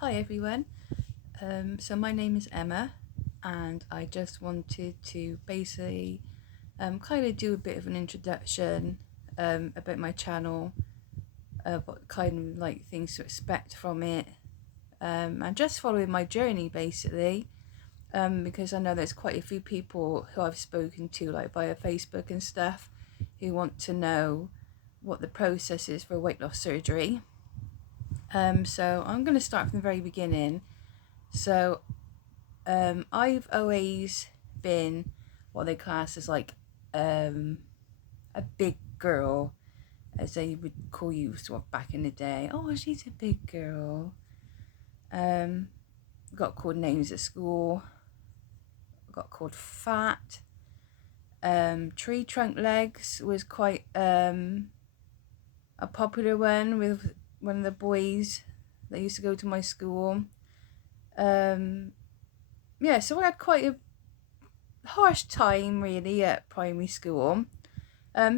Hi everyone. So my name is Emma, and I just wanted to basically kind of do a bit of an introduction about my channel, what kind of like things to expect from it, and just following my journey basically. Because I know there's quite a few people who I've spoken to like via Facebook and stuff who want to know what the process is for weight loss surgery. So I'm going to start from the very beginning. So I've always been what they class as like a big girl, as they would call you sort of back in the day. Oh, she's a big girl. Got called names at school. Got called fat. Tree trunk legs was quite a popular one with one of the boys that used to go to my school. Yeah, so I had quite a harsh time really at primary school.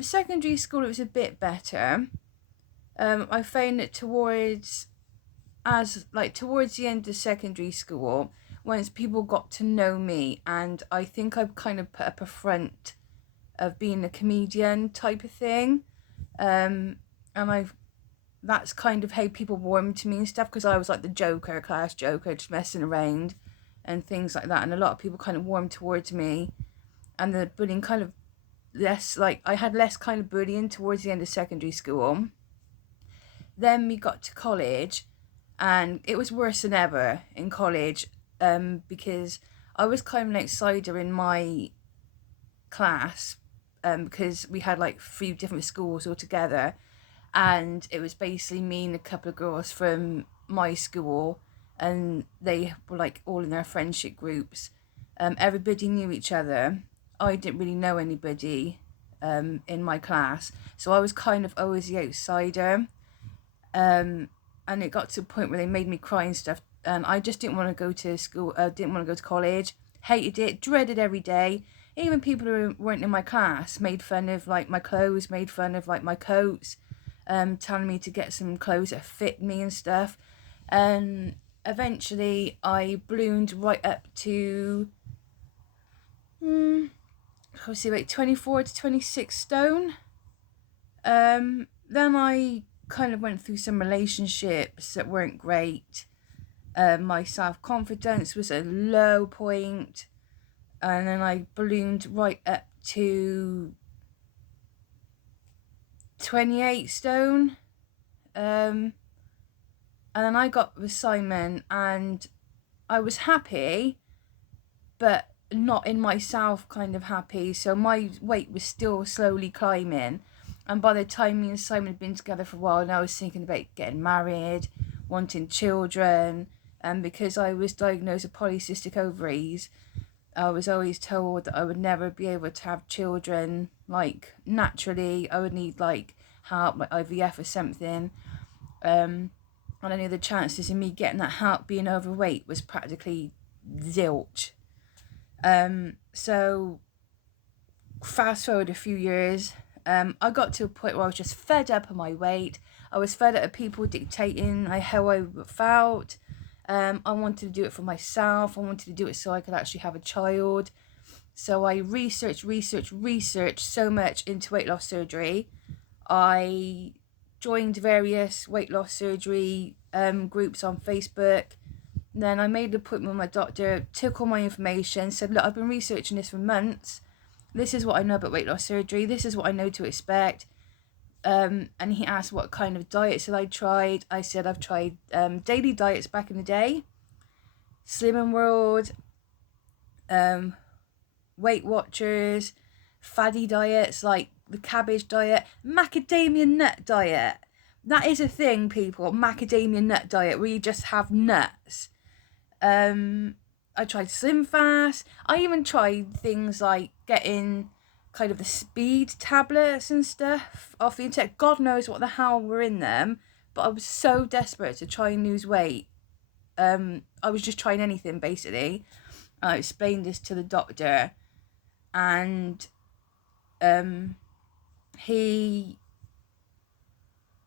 Secondary school it was a bit better. I found that towards the end of secondary school, once people got to know me, and I think I've kind of put up a front of being a comedian type of thing, and that's kind of how people warmed to me and stuff, because I was like the joker, class joker, just messing around and things like that, and a lot of people kind of warmed towards me, and the bullying kind of less, like I had less kind of bullying towards the end of secondary school. Then we got to college, and it was worse than ever in college, because I was kind of an outsider in my class, because we had like 3 different schools all together, and it was basically me and a couple of girls from my school, and they were like all in their friendship groups. Everybody knew each other. I didn't really know anybody in my class, so I was kind of always the outsider. And it got to a point where they made me cry and stuff, and I just didn't want to go to school, didn't want to go to college, hated it, dreaded every day. Even people who weren't in my class made fun of like my clothes, made fun of like my coats, telling me to get some clothes that fit me and stuff. And eventually I ballooned right up to obviously like 24 to 26 stone. Then I kind of went through some relationships that weren't great. My self-confidence was a low point, and then I ballooned right up to 28 stone. And then I got with Simon, and I was happy, but not in myself kind of happy. So my weight was still slowly climbing. And by the time me and Simon had been together for a while, and I was thinking about getting married, wanting children, and because I was diagnosed with polycystic ovaries, I was always told that I would never be able to have children like naturally. I would need like help, like IVF or something. And I knew the chances of me getting that help being overweight was practically zilch. So fast forward a few years, I got to a point where I was just fed up of my weight. I was fed up of people dictating how I felt. I wanted to do it for myself. I wanted to do it so I could actually have a child. So I researched so much into weight loss surgery. I joined various weight loss surgery groups on Facebook. And then I made an appointment with my doctor, took all my information, said, look, I've been researching this for months. This is what I know about weight loss surgery. This is what I know to expect. And he asked what kind of diets that I tried. I said I've tried daily diets back in the day, Slimming World, Weight Watchers, faddy diets like the cabbage diet, macadamia nut diet. That is a thing, people. Macadamia nut diet, where you just have nuts. I tried Slim Fast. I even tried things like getting kind of the speed tablets and stuff off the internet. God knows what the hell were in them, but I was so desperate to try and lose weight. I was just trying anything basically. I explained this to the doctor, and he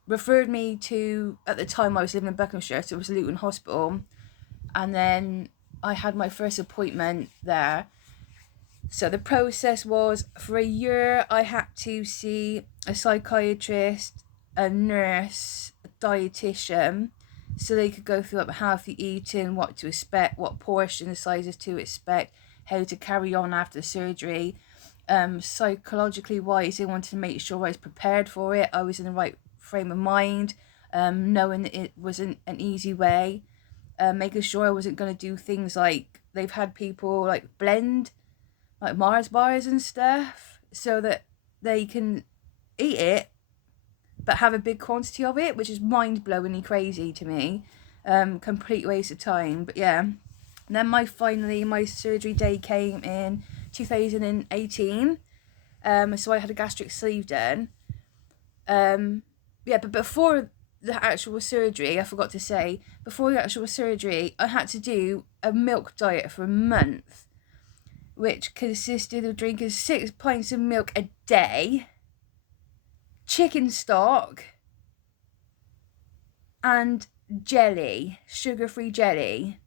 referred me to, at the time I was living in Buckinghamshire, so it was Luton Hospital. And then I had my first appointment there. So the process was, for a year I had to see a psychiatrist, a nurse, a dietitian, so they could go through like healthy eating, what to expect, what portion sizes to expect, how to carry on after the surgery. Psychologically wise, they wanted to make sure I was prepared for it, I was in the right frame of mind, knowing that it wasn't an easy way, making sure I wasn't going to do things like they've had people like blend like Mars bars and stuff so that they can eat it but have a big quantity of it, which is mind-blowingly crazy to me. Complete waste of time. But yeah, and then my surgery day came in 2018. So I had a gastric sleeve done. Yeah, but before the actual surgery, I forgot to say, before the actual surgery, I had to do a milk diet for a month, which consisted of drinking 6 pints of milk a day, chicken stock, and jelly, sugar-free jelly.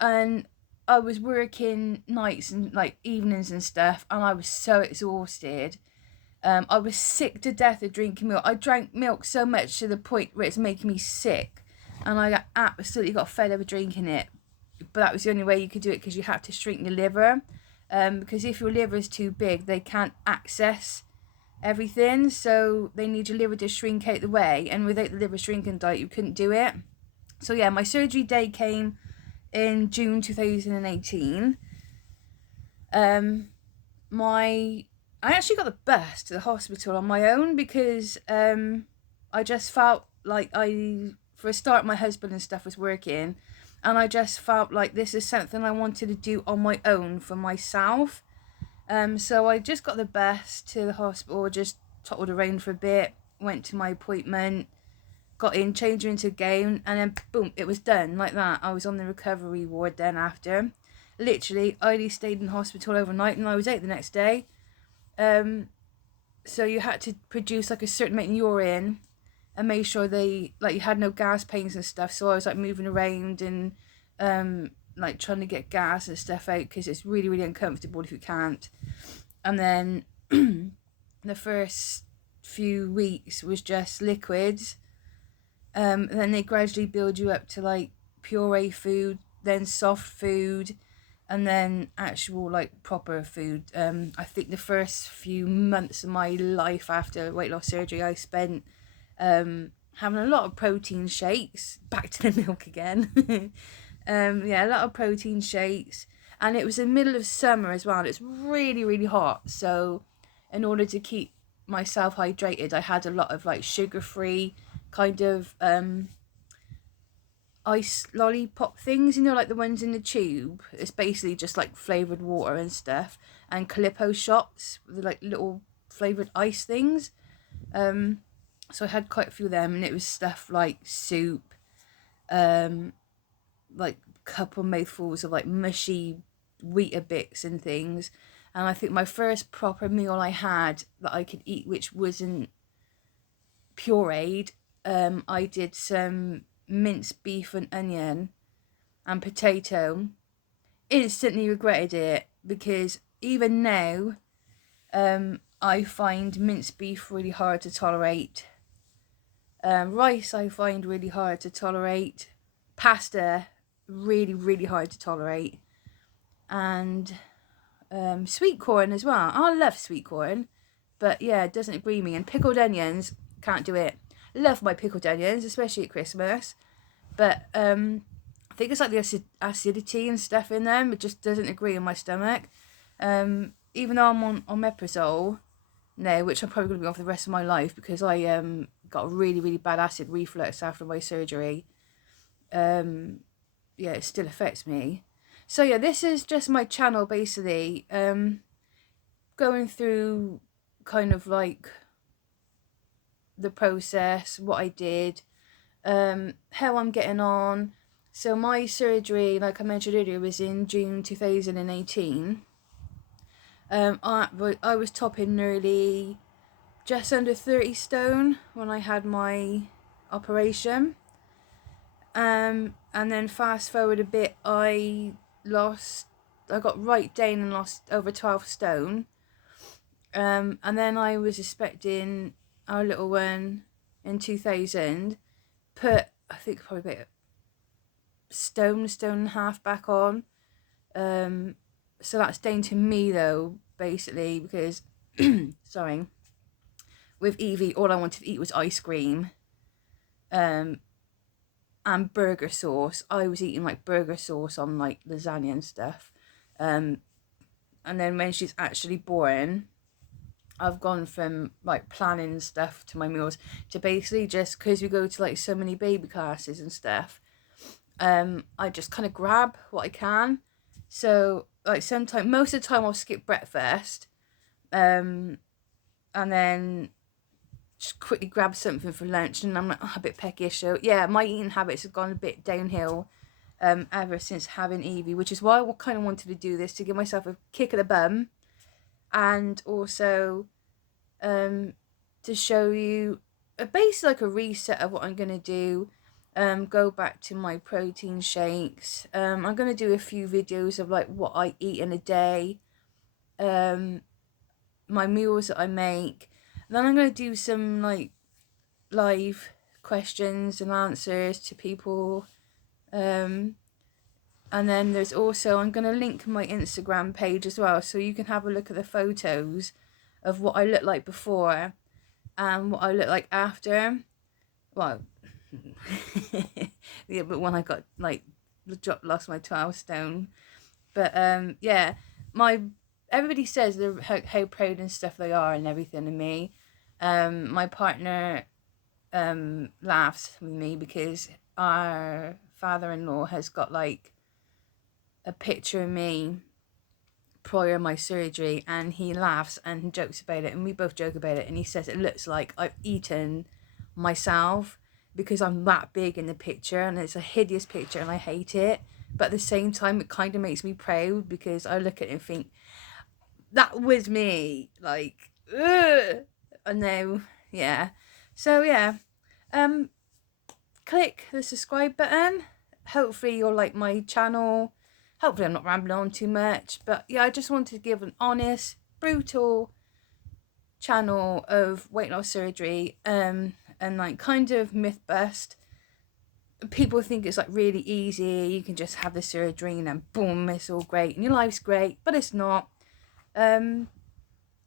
And I was working nights and like evenings and stuff, and I was so exhausted. I was sick to death of drinking milk. I drank milk so much to the point where it's making me sick, and I absolutely got fed up of drinking it. But that was the only way you could do it, because you have to shrink your liver. Because if your liver is too big, they can't access everything, so they need your liver to shrink out the way, and without the liver shrinking diet you couldn't do it. So yeah, my surgery day came in June 2018. I actually got the bus to the hospital on my own, because I just felt like for a start, my husband and stuff was working, and I just felt like this is something I wanted to do on my own for myself. So I just got the bus to the hospital, just tottled around for a bit, went to my appointment, got in, changed into a gown, and then boom, it was done like that. I was on the recovery ward then after. Literally, I only stayed in hospital overnight and I was out the next day. So you had to produce like a certain amount of urine and make sure you had no gas pains and stuff. So I was like moving around and like trying to get gas and stuff out, because it's really, really uncomfortable if you can't. And then the first few weeks was just liquids. And then they gradually build you up to like puree food, then soft food, and then actual like proper food. I think the first few months of my life after weight loss surgery, I spent having a lot of protein shakes. Back to the milk again. Yeah, a lot of protein shakes, and it was the middle of summer as well. It's really, really hot, so in order to keep myself hydrated, I had a lot of like sugar-free kind of ice lollipop things, like the ones in the tube. It's basically just like flavoured water and stuff, and Calippo shots with like little flavoured ice things. So I had quite a few of them, and it was stuff like soup, like couple mouthfuls of like mushy Weetabix and things. And I think my first proper meal I had that I could eat, which wasn't pureed, I did some minced beef and onion and potato. Instantly regretted it, because even now I find minced beef really hard to tolerate. Rice I find really hard to tolerate. Pasta, really, really hard to tolerate. And sweet corn as well. I love sweet corn, but yeah, it doesn't agree with me. And pickled onions, can't do it. Love my pickled onions, especially at Christmas, but I think it's like the acidity and stuff in them. It just doesn't agree with my stomach. Even though I'm on omeprazole now, which I'm probably going to be on for the rest of my life, because I got a really, really bad acid reflux after my surgery. Yeah, it still affects me. So yeah, this is just my channel basically, going through kind of like the process, what I did, how I'm getting on. So my surgery, like I mentioned earlier, was in June 2018. I was topping nearly just under 30 stone when I had my operation. And then fast forward a bit, I got right down and lost over 12 stone. And then I was expecting our little one in 2000, put, I think, probably about stone and a half back on. So that's down to me though, basically, because, sorry, with Evie, all I wanted to eat was ice cream. And burger sauce. I was eating like burger sauce on like lasagna and stuff. And then when she's actually born, I've gone from like planning stuff to my meals to basically just, because we go to like so many baby classes and stuff, I just kind of grab what I can. So like sometimes, most of the time I'll skip breakfast, and then just quickly grab something for lunch, and I'm like, oh, a bit peckish. So yeah, my eating habits have gone a bit downhill ever since having Evie, which is why I kind of wanted to do this, to give myself a kick of the bum, and also to show you basically like a reset of what I'm going to do. Go back to my protein shakes. I'm going to do a few videos of like what I eat in a day, my meals that I make. And then I'm going to do some like live questions and answers to people. And then there's also, I'm going to link my Instagram page as well, so you can have a look at the photos of what I look like before and what I look like after. Well, yeah, but when I got like lost my 12 stone. But yeah, everybody says how proud and stuff they are and everything of me. My partner laughs with me because our father-in-law has got like a picture of me prior to my surgery, and he laughs and jokes about it, and we both joke about it, and he says it looks like I've eaten myself because I'm that big in the picture, and it's a hideous picture and I hate it, but at the same time it kind of makes me proud because I look at it and think that was me, like, ugh. And now, yeah, so yeah, click the subscribe button. Hopefully you'll like my channel. Hopefully I'm not rambling on too much, but yeah, I just wanted to give an honest, brutal channel of weight loss surgery, and like kind of myth bust. People think it's like really easy, you can just have the surgery and then boom, it's all great and your life's great, but it's not.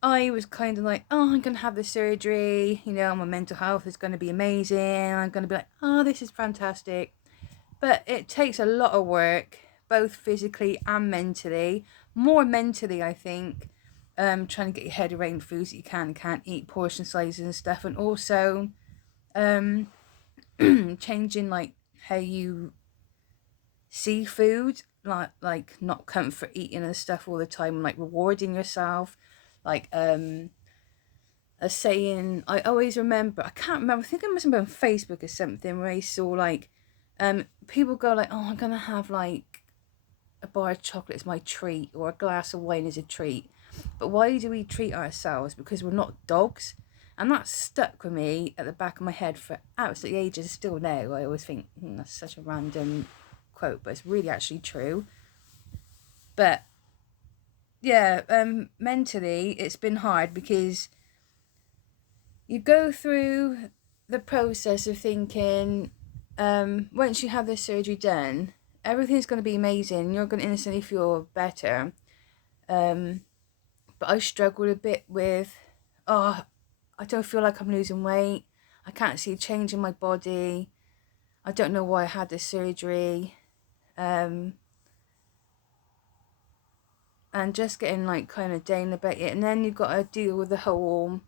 I was kind of like, oh, I'm going to have the surgery, you know, my mental health is going to be amazing, I'm going to be like, oh, this is fantastic. But it takes a lot of work, both physically and mentally. More mentally, I think, trying to get your head around foods that you can and can't eat, portion sizes and stuff, and also changing like how you see food, like not comfort eating and stuff all the time, like rewarding yourself, like a saying I always remember, I can't remember, I think it must have been on Facebook or something, where I saw like people go like, oh, I'm gonna have like a bar of chocolate as my treat, or a glass of wine as a treat. But why do we treat ourselves? Because we're not dogs. And that stuck with me at the back of my head for absolutely ages. Still now, I always think, that's such a random quote, but it's really actually true. But yeah, mentally it's been hard because you go through the process of thinking, once you have this surgery done, everything's going to be amazing, you're going to instantly feel better. But I struggled a bit with, oh, I don't feel like I'm losing weight, I can't see a change in my body, I don't know why I had this surgery, and just getting like kind of down about it. And then you've got to deal with the whole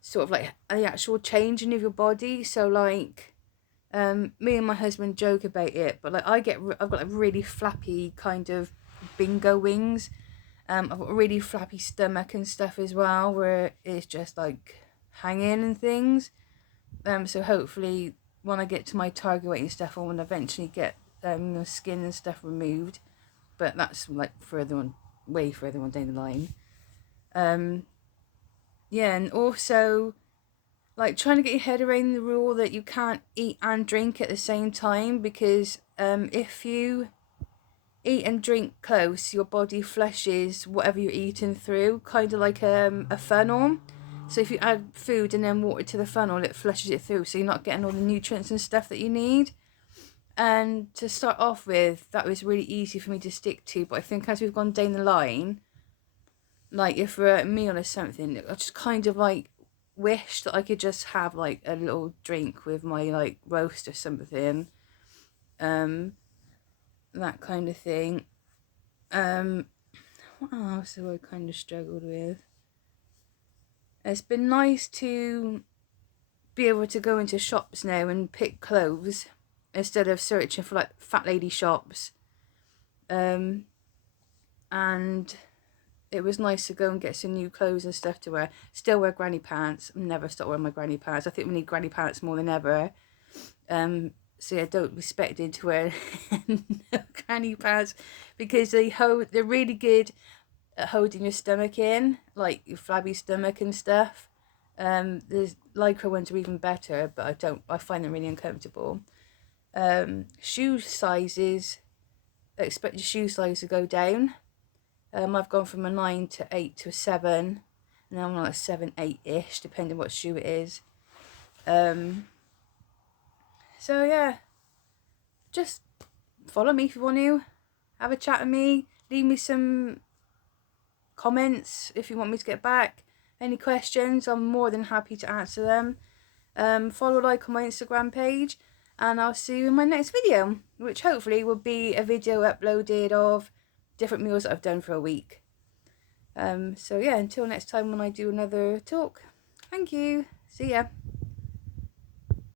sort of like the actual changing of your body. So like, me and my husband joke about it, but like I've got like really flappy kind of bingo wings. I've got a really flappy stomach and stuff as well, where it's just like hanging and things. So hopefully when I get to my target weight and stuff, I will eventually get skin and stuff removed. But that's like way further on down the line. yeah, and also like trying to get your head around the rule that you can't eat and drink at the same time, because if you eat and drink close, your body flushes whatever you're eating through, kind of like a funnel. So if you add food and then water to the funnel, it flushes it through, so you're not getting all the nutrients and stuff that you need. And to start off with, that was really easy for me to stick to, but I think as we've gone down the line, like if we're at a meal or something, I just kind of like wish that I could just have like a little drink with my like roast or something, um, that kind of thing. Um, what else have I kind of struggled with? It's been nice to be able to go into shops now and pick clothes instead of searching for like fat lady shops. And it was nice to go and get some new clothes and stuff to wear. Still wear granny pants. Never stop wearing my granny pants. I think we need granny pants more than ever. So yeah, don't expect it to wear granny pants, because they're really good at holding your stomach in, like your flabby stomach and stuff. There's lycra ones are even better, but I find them really uncomfortable. Shoe sizes, expect your shoe size to go down. I've gone from a 9 to 8 to a 7. And I'm like 7, 8-ish, depending what shoe it is. So yeah, just follow me if you want to. Have a chat with me. Leave me some comments if you want me to get back. Any questions, I'm more than happy to answer them. Follow, like on my Instagram page, and I'll see you in my next video, which hopefully will be a video uploaded of different meals that I've done for a week. So yeah, until next time when I do another talk. Thank you. See ya.